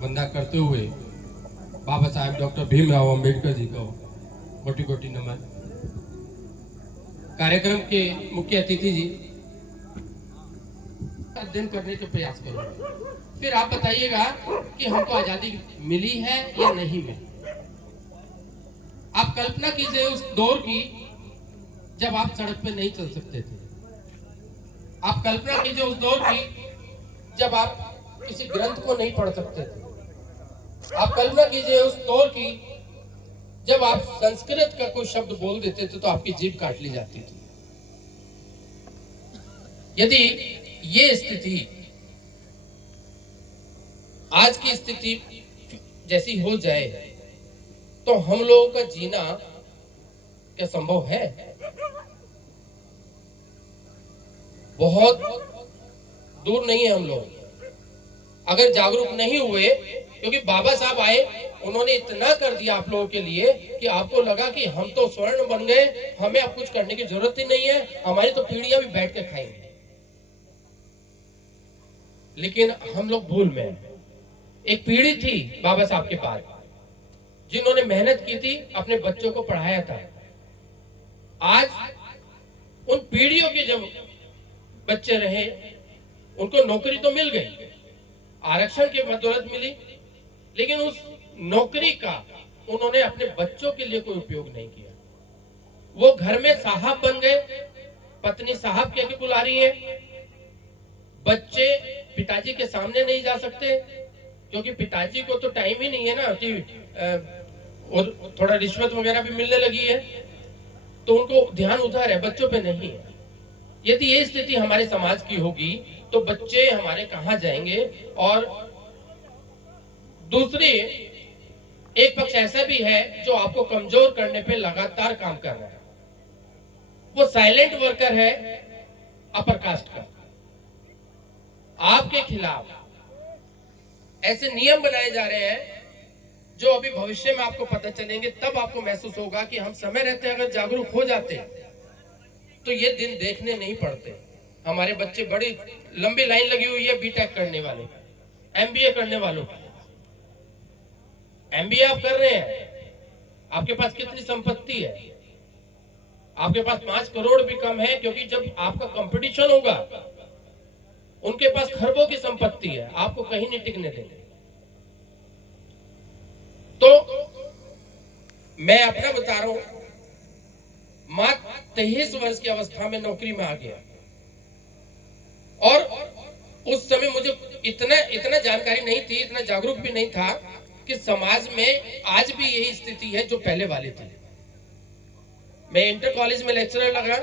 वंदना करते हुए बाबा साहेब डॉक्टर भीमराव अंबेडकर जी को कोटि कोटि नमन। कार्यक्रम के मुख्य अतिथि जी, अध्ययन करने के प्रयास करूंगा, फिर आप बताइएगा कि हमको आजादी मिली है या नहीं मिली। आप कल्पना कीजिए उस दौर की जब आप सड़क पे नहीं चल सकते थे। आप कल्पना कीजिए उस दौर की जब आप किसी ग्रंथ को नहीं पढ़ सकते थे। आप कल्पना कीजिए उस दौर की जब आप संस्कृत का कोई शब्द बोल देते थे तो आपकी जीभ काट ली जाती थी। यदि ये स्थिति आज की स्थिति जैसी हो जाए तो हम लोगों का जीना क्या संभव है? बहुत दूर नहीं है हम लोग, अगर जागरूक नहीं हुए। क्योंकि बाबा साहब आए, उन्होंने इतना कर दिया आप लोगों के लिए कि आपको लगा कि हम तो स्वर्ण बन गए, हमें अब कुछ करने की जरूरत ही नहीं है, हमारी तो पीढ़ियां भी बैठ के खाएंगे। लेकिन हम लोग भूल में हैं। एक पीढ़ी थी बाबा साहब के पास जिन्होंने मेहनत की थी, अपने बच्चों को पढ़ाया था। आज उन पीढ़ियों के जब बच्चे रहे, उनको नौकरी तो मिल गई, आरक्षण की बदौलत मिली, लेकिन उस नौकरी का उन्होंने अपने बच्चों के लिए कोई उपयोग नहीं किया। वो घर में साहब बन गए, पत्नी साहब कह के बुला रही है, बच्चे पिताजी के सामने नहीं जा सकते क्योंकि पिताजी को तो टाइम ही नहीं है ना कि थोड़ा रिश्वत वगैरह भी मिलने लगी है, तो उनको ध्यान उधर है, बच्चों पे नहीं है। यदि ये स्थिति हमारे समाज की होगी तो बच्चे हमारे कहां जाएंगे? और दूसरी एक पक्ष ऐसा भी है जो आपको कमजोर करने पे लगातार काम कर रहा है। वो साइलेंट वर्कर है अपर कास्ट का। आपके खिलाफ ऐसे नियम बनाए जा रहे हैं जो अभी भविष्य में आपको पता चलेंगे, तब आपको महसूस होगा कि हम समय रहते अगर जागरूक हो जाते तो ये दिन देखने नहीं पड़ते। हमारे बच्चे, बड़ी लंबी लाइन लगी हुई है बीटेक करने वाले, एमबीए करने वालों की। एमबीए आप कर रहे हैं, आपके पास कितनी संपत्ति है? आपके पास 5 करोड़ भी कम है, क्योंकि जब आपका कंपटीशन होगा, उनके पास खरबों की संपत्ति है, आपको कहीं नहीं टिकने देंगे। तो मैं अपना बता रहा हूं, मात्र 23 वर्ष की अवस्था में नौकरी में आ गया और उस समय मुझे इतना जानकारी नहीं थी, इतना जागरूक भी नहीं था कि समाज में आज भी यही स्थिति है जो पहले वाली थी। मैं इंटर कॉलेज में लेक्चरर लगा,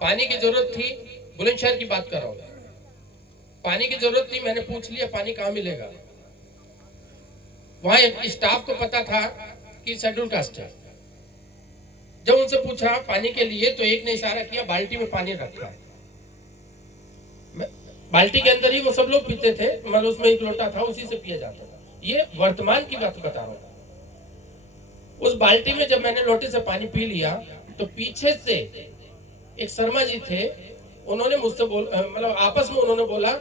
पानी की जरूरत थी, बुलंदशहर की बात कर रहा हूं, पानी की जरूरत थी, मैंने पूछ लिया पानी कहां मिलेगा। वहां स्टाफ को पता था कि शेड्यूल कास्ट है। जब उनसे पूछा पानी के लिए तो एक ने इशारा किया, बाल्टी में पानी रखा है। बाल्टी के अंदर ही वो सब लोग पीते थे, मतलब उसमें एक लोटा था, उसी से पिया जाता था। ये वर्तमान की बात बता रहा हूं। उस बाल्टी में जब मैंने लोटे से पानी पी लिया तो पीछे से एक शर्मा जी थे, उन्होंने मुझसे मतलब आपस में उन्होंने बोला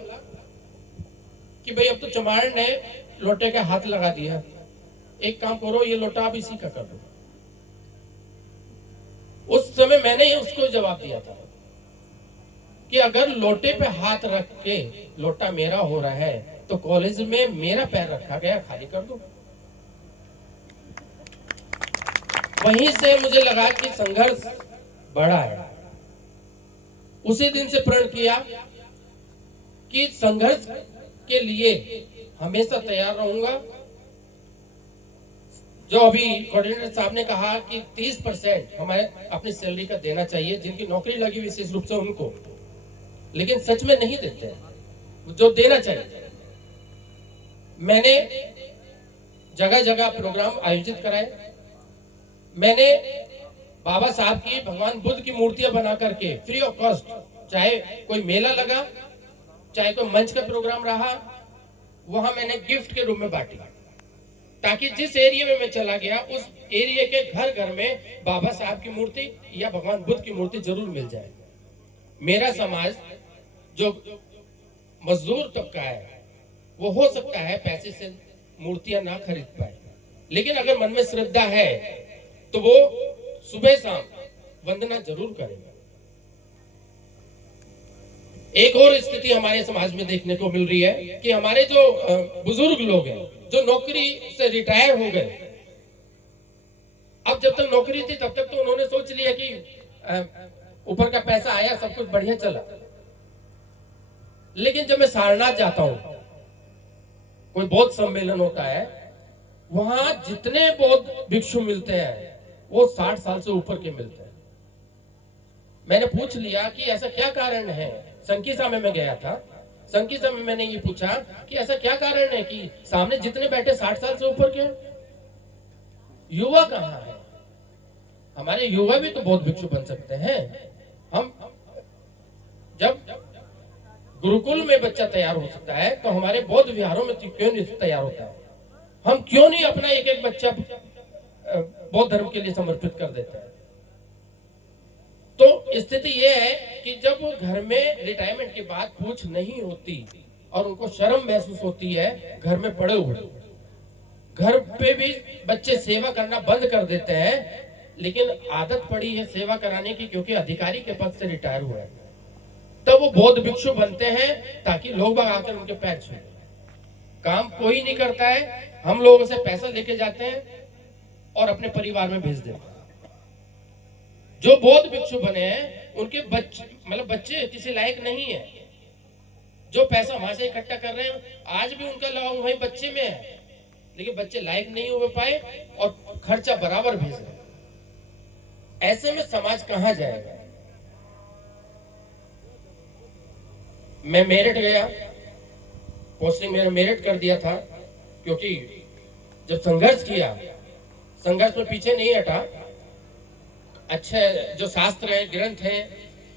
कि भाई अब तो चमार ने लोटे का हाथ लगा दिया, एक काम करो, ये लोटा आप इसी का कर दो। उस समय मैंने उसको जवाब दिया था कि अगर लोटे पे हाथ रख के लोटा मेरा हो रहा है तो कॉलेज में मेरा पैर रखा गया, खाली कर दो। वहीं से मुझे लगा कि संघर्ष बड़ा है। उसी दिन से प्रण किया कि संघर्ष के लिए हमेशा तैयार रहूंगा। जो अभी कोऑर्डिनेटर साहब ने कहा कि 30% हमारे अपनी सैलरी का देना चाहिए, जिनकी नौकरी लगी विशेष रूप से उनको, लेकिन सच में नहीं देते हैं जो देना चाहिए। मैंने जगह जगह प्रोग्राम आयोजित कराए। मैंने बाबा साहब की, भगवान बुद्ध की मूर्तियां बना करके फ्री ऑफ कॉस्ट, चाहे कोई मेला लगा, चाहे कोई मंच का प्रोग्राम रहा, वहां मैंने गिफ्ट के रूप में बांटी, ताकि जिस एरिया में मैं चला गया उस एरिया के घर घर में बाबा साहब की मूर्ति या भगवान बुद्ध की मूर्ति जरूर मिल जाए। मेरा समाज जो मजदूर तबका है, वो हो सकता है पैसे से मूर्तियां ना खरीद पाए, लेकिन अगर मन में श्रद्धा है तो वो सुबह शाम वंदना जरूर करेगा। एक और स्थिति हमारे समाज में देखने को मिल रही है कि हमारे जो बुजुर्ग लोग हैं, जो नौकरी से रिटायर हो गए, अब जब तक नौकरी थी तब तक तो उन्होंने सोच लिया कि ऊपर का पैसा आया, सब कुछ बढ़िया चला। लेकिन जब मैं सारनाथ जाता हूं, कोई बौद्ध सम्मेलन होता है, वहां जितने बौद्ध भिक्षु मिलते हैं वो 60 साल से ऊपर के मिलते हैं। मैंने पूछ लिया कि ऐसा क्या कारण है। संकीसा में मैं गया था, संकीसा में मैंने ये पूछा कि ऐसा क्या कारण है कि सामने जितने बैठे 60 साल से ऊपर के, युवा कहाँ है? हमारे युवा भी तो बौद्ध भिक्षु बन सकते हैं। हम जब गुरुकुल में बच्चा तैयार हो सकता है तो हमारे बौद्ध विहारों में क्यों नहीं तैयार होता है? हम क्यों नहीं अपना एक एक बच्चा बौद्ध धर्म के लिए समर्पित कर देते हैं? तो स्थिति यह है कि जब घर में रिटायरमेंट के बाद पूछ नहीं होती और उनको शर्म महसूस होती है, घर में पड़े हुए, घर पे भी बच्चे सेवा करना बंद कर देते हैं, लेकिन आदत पड़ी है सेवा कराने की क्योंकि अधिकारी के पद से रिटायर हुआ है, तब वो बौद्ध भिक्षु बनते हैं ताकि लोग आकर उनके पैर छूए। काम कोई नहीं करता है, हम लोगों से पैसा लेके जाते हैं और अपने परिवार में भेज देते हैं। जो बौद्ध भिक्षु बने हैं उनके बच्चे, मतलब बच्चे किसी लायक नहीं है। जो पैसा वहां से इकट्ठा कर रहे हैं आज भी उनका लगाव वही बच्चे में है, लेकिन बच्चे लायक नहीं हो पाए और खर्चा बराबर भेज रहे। ऐसे में समाज कहां जाएगा? मैं मेरठ गया, पोस्टिंग मेरा मेरठ कर दिया था, क्योंकि जब संघर्ष किया, संघर्ष में पीछे नहीं हटा। अच्छे जो शास्त्र है, ग्रंथ हैं,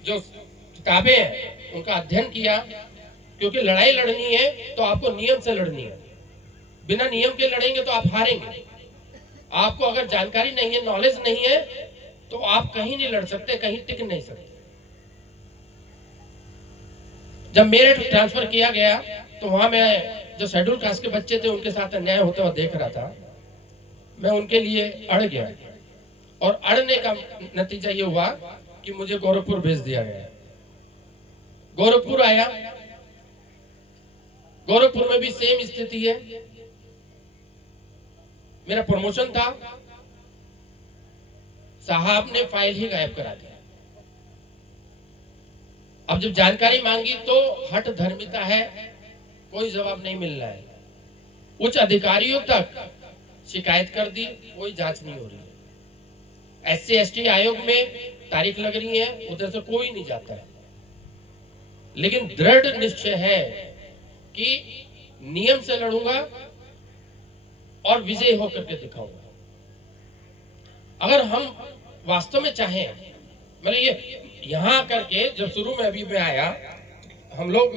जो किताबें हैं, उनका अध्ययन किया, क्योंकि लड़ाई लड़नी है तो आपको नियम से लड़नी है। बिना नियम के लड़ेंगे तो आप हारेंगे। आपको अगर जानकारी नहीं है, नॉलेज नहीं है, तो आप कहीं नहीं लड़ सकते, कहीं टिक नहीं सकते। जब मेरठ ट्रांसफर किया गया तो वहां मैं जो शेड्यूल कास्ट के बच्चे थे उनके साथ अन्याय होते हुए देख रहा था। मैं उनके लिए अड़ गया और अड़ने का नतीजा ये हुआ कि मुझे गोरखपुर भेज दिया गया। गोरखपुर आया, गोरखपुर में भी सेम स्थिति है। मेरा प्रमोशन था, साहब ने फाइल ही गायब करा दिया। अब जब जानकारी मांगी तो हठ धर्मिता है, कोई जवाब नहीं मिल रहा है। उच्च अधिकारियों तक शिकायत कर दी, कोई जांच नहीं हो रही है। SC/ST आयोग में तारीख लग रही है, उधर से कोई नहीं जाता है। लेकिन दृढ़ निश्चय है कि नियम से लड़ूंगा और विजय होकर के दिखाऊंगा। अगर हम वास्तव में चाहें, मतलब ये यहाँ करके जब शुरू में अभी मैं आया, हम लोग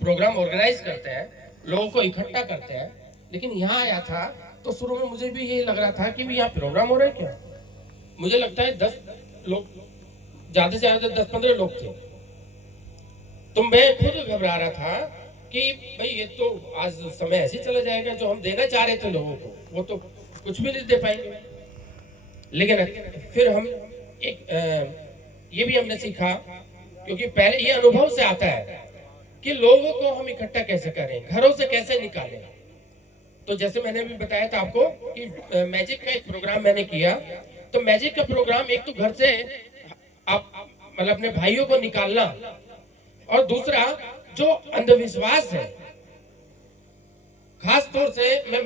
प्रोग्राम ऑर्गेनाइज करते हैं, लोगों को इकट्ठा करते हैं, लेकिन यहाँ आया था तो शुरू में मुझे भी ये लग रहा था कि यहाँ प्रोग्राम हो रहा है क्या। मुझे लगता है 10 लोग, ज्यादा से ज्यादा 10-15 लोग थे। तो मैं खुद घबरा रहा था कि भाई ये तो आज समय ऐसे चला जाएगा, जो हम देना चाह रहे थे लोगों को वो तो कुछ भी नहीं दे पाएंगे। लेकिन फिर हम ये भी हमने सीखा, क्योंकि पहले ये अनुभव से आता है कि लोगों को हम इकट्ठा कैसे करें, घरों से कैसे निकालें। तो जैसे मैंने भी बताया था आपको कि मैजिक का एक प्रोग्राम मैंने किया, तो मैजिक का प्रोग्राम एक तो घर से आप मतलब अपने भाइयों को निकालना, और दूसरा जो अंधविश्वास है, खास तौर से मैं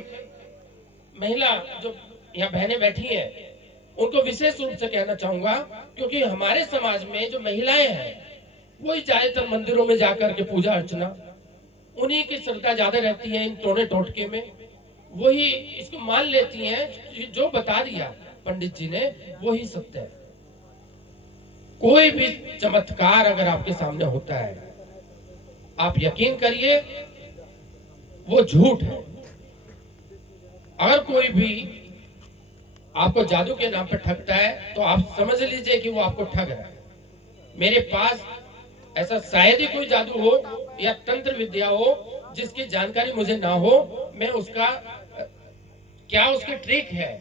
महिला जो यहाँ बहनें बैठी हैं उनको विशेष रूप से कहना चाहूंगा, क्योंकि हमारे समाज में जो महिलाएं हैं वही ज्यादातर मंदिरों में जाकर के पूजा अर्चना, उन्हीं की श्रद्धा ज्यादा रहती है इन टोने टोटके में, वही इसको मान लेती हैं। जो बता दिया पंडित जी ने वही सत्य है। कोई भी चमत्कार अगर आपके सामने होता है, आप यकीन करिए वो झूठ है। अगर कोई भी आपको जादू के नाम पर ठगता है तो आप समझ लीजिए कि वो आपको ठग रहा है। मेरे पास ऐसा शायद ही कोई जादू हो या तंत्र विद्या हो जिसकी जानकारी मुझे ना हो, मैं उसका क्या उसकी ट्रिक है,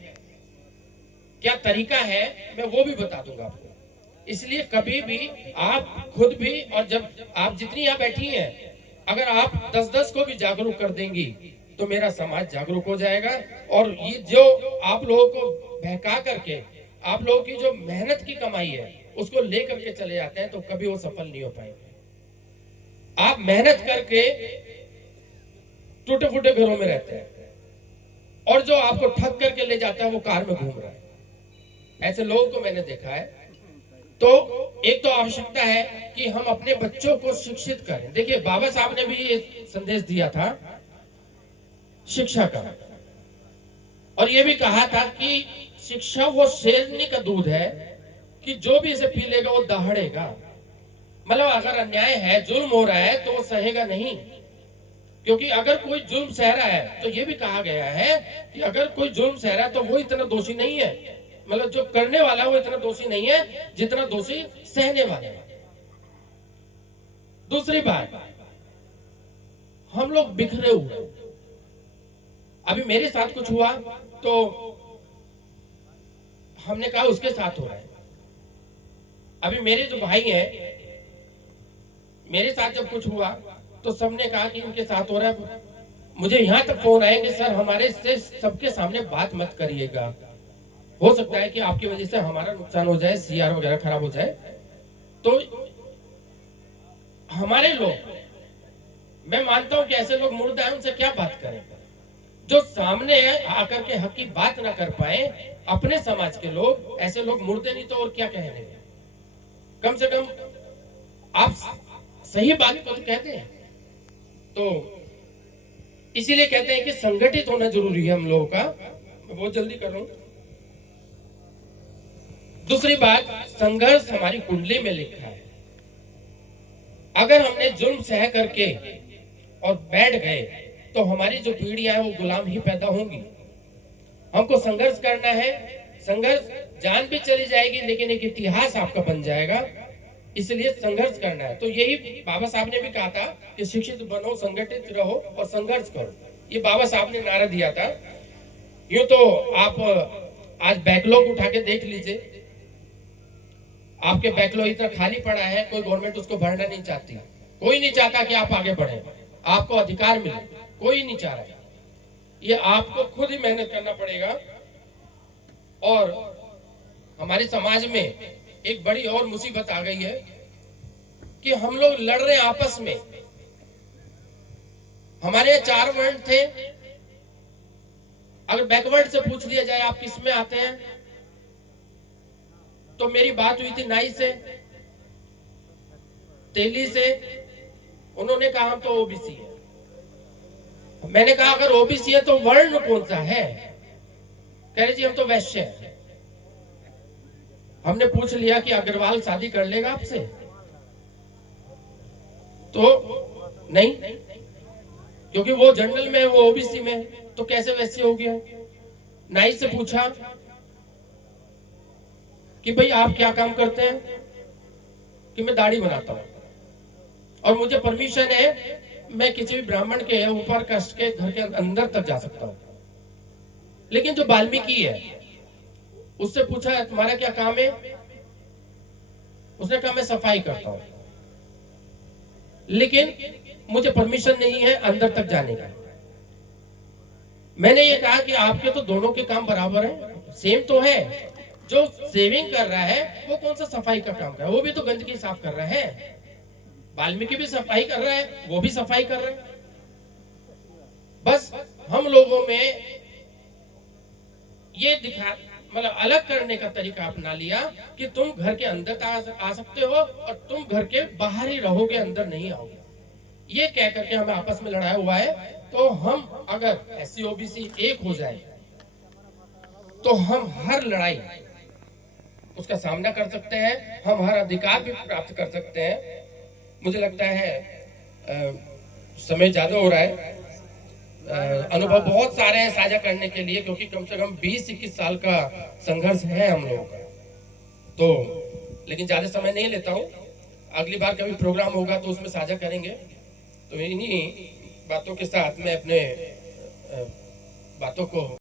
क्या तरीका है, मैं वो भी बता दूंगा आपको। इसलिए कभी भी आप खुद भी, और जब आप जितनी यहाँ बैठी हैं, अगर आप 10-10 को भी जागरूक कर देंगी तो मेरा समाज जागरूक हो जाएगा। और ये जो आप लोगों को बहका करके आप लोगों की जो मेहनत की कमाई है उसको लेकर के चले जाते हैं तो कभी वो सफल नहीं हो पाएंगे। आप मेहनत करके टूटे फूटे घरों में रहते हैं और जो आपको ठग करके ले जाता है वो कार में घूम रहा है। ऐसे लोगों को मैंने देखा है। तो एक तो आवश्यकता है कि हम अपने बच्चों को शिक्षित करें। देखिए, बाबा साहब ने भी ये संदेश दिया था शिक्षा का, और ये भी कहा था कि शिक्षा वो शेरनी का दूध है कि जो भी इसे पी लेगा वो दहाड़ेगा। मतलब अगर अन्याय है, जुल्म हो रहा है तो वो सहेगा नहीं, क्योंकि अगर कोई जुल्म सह रहा है तो ये भी कहा गया है कि अगर कोई जुल्म सह रहा है तो वो इतना दोषी नहीं है, मतलब जो करने वाला वो इतना दोषी नहीं है जितना दोषी सहने वाला है। दूसरी बात, हम लोग बिखरे हुए। अभी मेरे साथ कुछ हुआ तो हमने कहा उसके साथ हो रहा है। अभी मेरे जो भाई हैं, मेरे साथ जब कुछ हुआ तो सबने कहा कि इनके साथ हो रहा है। मुझे यहां तक फोन आएंगे, सर हमारे से सबके सामने बात मत करिएगा, हो सकता है कि आपकी वजह से हमारा नुकसान हो जाए, सीआर वगैरह खराब हो जाए। तो हमारे लोग, मैं मानता हूं कि ऐसे लोग मुर्दा है, उनसे क्या बात करें। जो सामने आकर के हक की बात ना कर पाए अपने समाज के लोग, ऐसे लोग मुर्दे नहीं तो और क्या कहने। कम से कम आप सही बात को तो कहते हैं। तो इसीलिए कहते हैं कि संगठित होना जरूरी है हम लोगों का। मैं बहुत जल्दी कर रहा हूं। दूसरी बात, संघर्ष हमारी कुंडली में लिखा है। अगर हमने जुल्म सह करके और बैठ गए तो हमारी जो पीढ़ियां हैं वो गुलाम ही पैदा होंगी। हमको संघर्ष करना है। संघर्ष, जान भी चली जाएगी लेकिन एक इतिहास आपका बन जाएगा, इसलिए संघर्ष करना है। तो यही बाबा साहब ने भी कहा था कि शिक्षित बनो, संगठित रहो और संघर्ष करो। ये बाबा साहब ने नारा दिया था। यूं तो आप आज बैकलॉग उठा के देख लीजिए, आपके बैकलॉग इतना खाली पड़ा है, कोई गवर्नमेंट उसको भरना नहीं चाहती। कोई नहीं चाहता कि आप आगे बढ़े, आपको अधिकार मिले, कोई नहीं चाह रहा। ये आपको खुद ही मेहनत करना पड़ेगा। और हमारे समाज में एक बड़ी और मुसीबत आ गई है कि हम लोग लड़ रहे हैं आपस में। हमारे 4 वर्ण थे, अगर बैकवर्ड से पूछ लिया जाए आप किस में आते हैं, तो मेरी बात हुई थी नाई से, तेली से, उन्होंने कहा हम तो ओबीसी है। मैंने कहा अगर ओबीसी है तो वर्ण कौन सा है? कह रहे जी हम तो वैश्य हैं। हमने पूछ लिया कि अग्रवाल शादी कर लेगा आपसे? तो नहीं, क्योंकि वो जनरल में, वो ओबीसी में, तो कैसे वैसे हो गया। नाई से पूछा कि भाई आप क्या काम करते हैं? कि मैं दाढ़ी बनाता हूं और मुझे परमिशन है, मैं किसी भी ब्राह्मण के ऊपर कास्ट के घर के अंदर तक जा सकता हूं। लेकिन जो वाल्मीकि है उससे पूछा तुम्हारा क्या काम है? उसने कहा मैं सफाई करता हूं, लेकिन मुझे परमिशन नहीं है अंदर तक जाने का। मैंने ये कहा कि आपके तो दोनों के काम बराबर है, सेम तो है। जो सेविंग कर रहा है वो कौन सा सफाई का काम कर रहा है? वो भी तो गंदगी साफ कर रहा है। वाल्मीकि भी सफाई कर रहा है, वो भी सफाई कर रहे हैं। बस हम लोगों में ये दिखा, मतलब अलग करने का तरीका अपना लिया कि तुम घर के अंदर आ सकते हो और तुम घर के बाहर ही रहोगे, अंदर नहीं आओगे। ये कह करके हमें आपस में लड़ाया हुआ है। तो हम अगर एससी ओबीसी एक हो जाए तो हम हर लड़ाई उसका सामना कर सकते हैं, हम हर अधिकार भी प्राप्त कर सकते हैं। मुझे लगता है समय ज्यादा हो रहा है, अनुभव बहुत सारे हैं साझा करने के लिए, क्योंकि कम से कम 20-21 साल का संघर्ष है हम लोगों का। तो लेकिन ज्यादा समय नहीं लेता हूँ, अगली बार कभी प्रोग्राम होगा तो उसमें साझा करेंगे। तो इन्हीं बातों के साथ मैं अपने बातों को